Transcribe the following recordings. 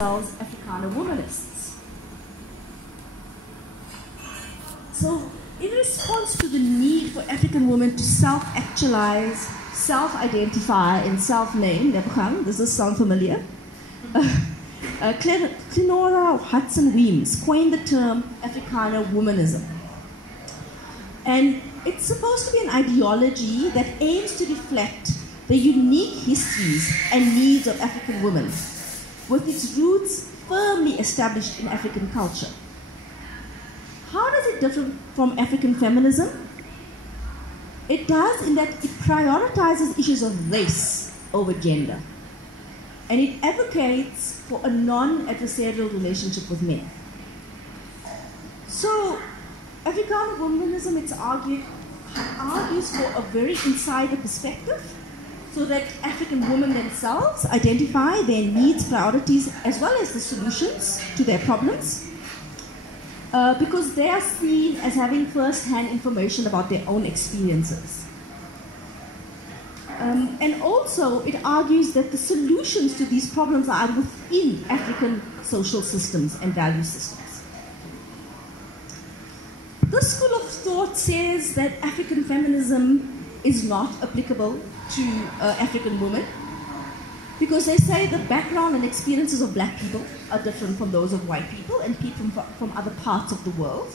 Afrikaner womanists. So, in response to the need for African women to self-actualize, self-identify, and self-name, does this sound familiar? Clenora Hudson Weems coined the term Afrikaner womanism. And it's supposed to be an ideology that aims to reflect the unique histories and needs of African women, with its roots firmly established in African culture. How does it differ from African feminism? It does in that it prioritizes issues of race over gender, and it advocates for a non-adversarial relationship with men. So, Afrikaner womanism, it's argues for a very insider perspective, so that African women themselves identify their needs, priorities, as well as the solutions to their problems, because they are seen as having first-hand information about their own experiences. And also, it argues that the solutions to these problems are within African social systems and value systems. This school of thought says that African feminism is not applicable to African women, because they say the background and experiences of black people are different from those of white people and people from other parts of the world.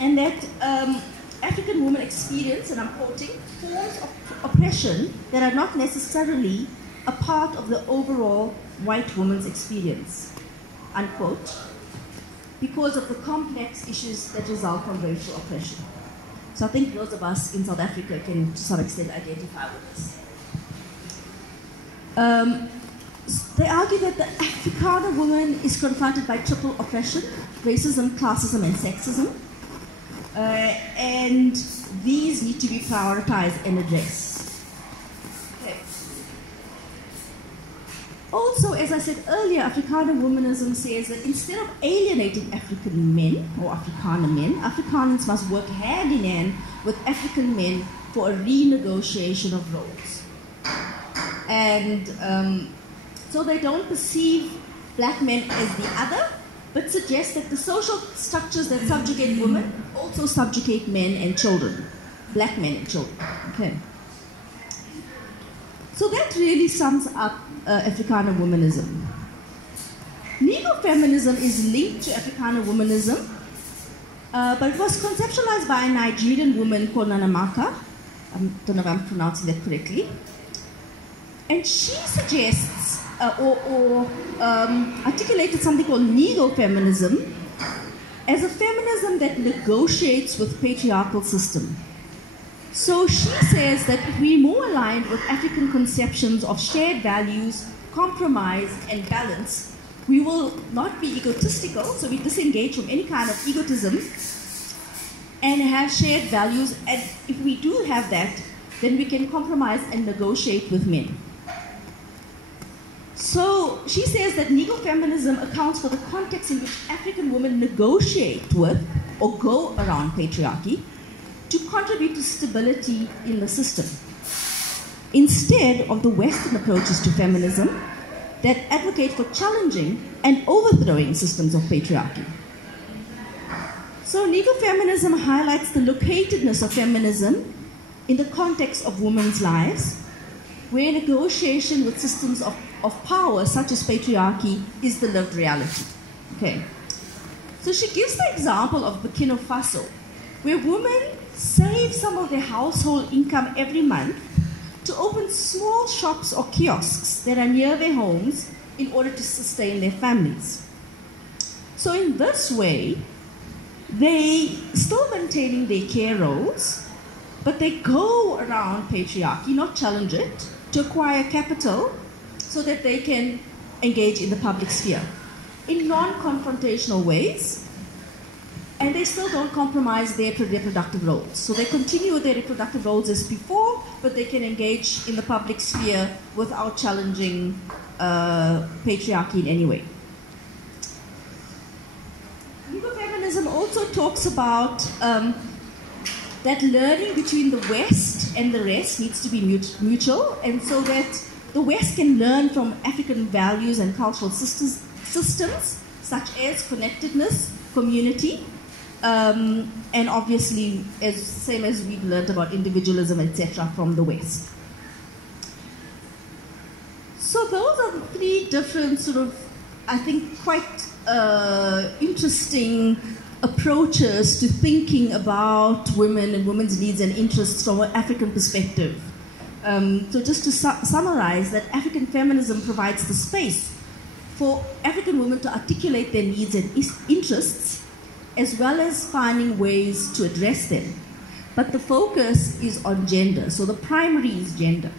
And that African women experience, and I'm quoting, forms of oppression that are not necessarily a part of the overall white woman's experience, unquote, because of the complex issues that result from racial oppression. So I think those of us in South Africa can, to some extent, identify with this. They argue that the Afrikaner woman is confronted by triple oppression: racism, classism, and sexism. And these need to be prioritized and addressed. Okay. Also, as I said earlier, Afrikaner womanism says that instead of alienating African men, or Afrikaner men, Afrikaners must work hand in hand with African men for a renegotiation of roles. And so they don't perceive black men as the other, but suggest that the social structures that subjugate women also subjugate men and children, black men and children. Okay. So that really sums up Afrikaner womanism. Neo-feminism is linked to Afrikaner womanism, but it was conceptualized by a Nigerian woman called Nanamaka. I don't know if I'm pronouncing that correctly. And she suggests articulated something called neo-feminism as a feminism that negotiates with patriarchal system. So she says that if we're more aligned with African conceptions of shared values, compromise, and balance, we will not be egotistical, so we disengage from any kind of egotism, and have shared values. And if we do have that, then we can compromise and negotiate with men. So she says that neo-feminism accounts for the context in which African women negotiate with or go around patriarchy to contribute to stability in the system, instead of the Western approaches to feminism that advocate for challenging and overthrowing systems of patriarchy. So neo-feminism highlights the locatedness of feminism in the context of women's lives, where negotiation with systems of power, such as patriarchy, is the lived reality. Okay. So she gives the example of Burkina Faso, where women save some of their household income every month to open small shops or kiosks that are near their homes in order to sustain their families. So in this way, they still maintaining their care roles, but they go around patriarchy, not challenge it, to acquire capital so that they can engage in the public sphere in non-confrontational ways, and they still don't compromise their reproductive roles. So they continue with their reproductive roles as before, but they can engage in the public sphere without challenging patriarchy in any way. Neo-feminism also talks about that learning between the West and the rest needs to be mutual, and so that the West can learn from African values and cultural systems such as connectedness, community, and obviously, same as we've learned about individualism, etc., from the West. So those are the three different sort of, I think, quite interesting approaches to thinking about women and women's needs and interests from an African perspective. So just to summarize, that African feminism provides the space for African women to articulate their needs and interests, as well as finding ways to address them. But the focus is on gender, so the primary is gender.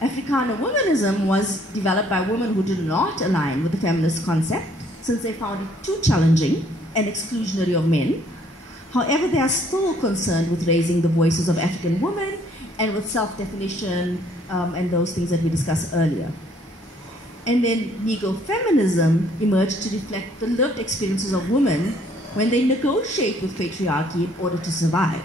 Afrikaner womanism was developed by women who did not align with the feminist concept, since they found it too challenging and exclusionary of men. However, they are still concerned with raising the voices of African women and with self-definition and those things that we discussed earlier. And then Negro feminism emerged to reflect the lived experiences of women when they negotiate with patriarchy in order to survive.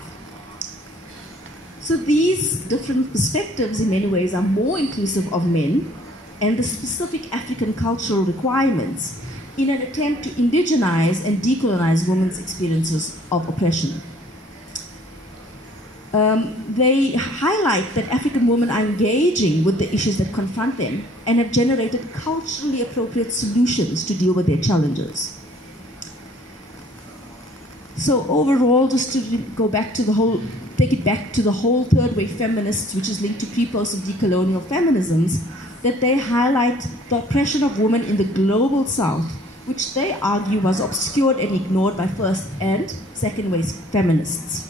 So these different perspectives in many ways are more inclusive of men and the specific African cultural requirements in an attempt to indigenize and decolonize women's experiences of oppression. They highlight that African women are engaging with the issues that confront them and have generated culturally appropriate solutions to deal with their challenges. So overall, just to go back to the whole, take it back to the whole third wave feminists, which is linked to pre-post and decolonial feminisms, that they highlight the oppression of women in the global South, which they argue was obscured and ignored by first and second wave feminists.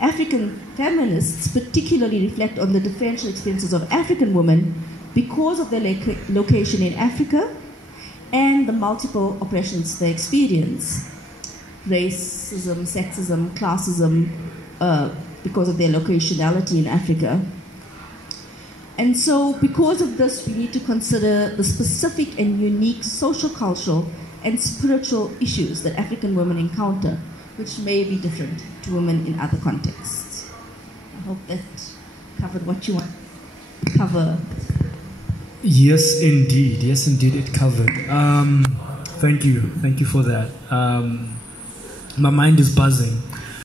African feminists particularly reflect on the differential experiences of African women because of their location in Africa and the multiple oppressions they experience. Racism, sexism, classism, because of their locationality in Africa. And so because of this, we need to consider the specific and unique social, cultural, and spiritual issues that African women encounter, which may be different to women in other contexts. I hope that covered what you want to cover. Yes, indeed. Yes, indeed, it covered. Thank you. Thank you for that. My mind is buzzing.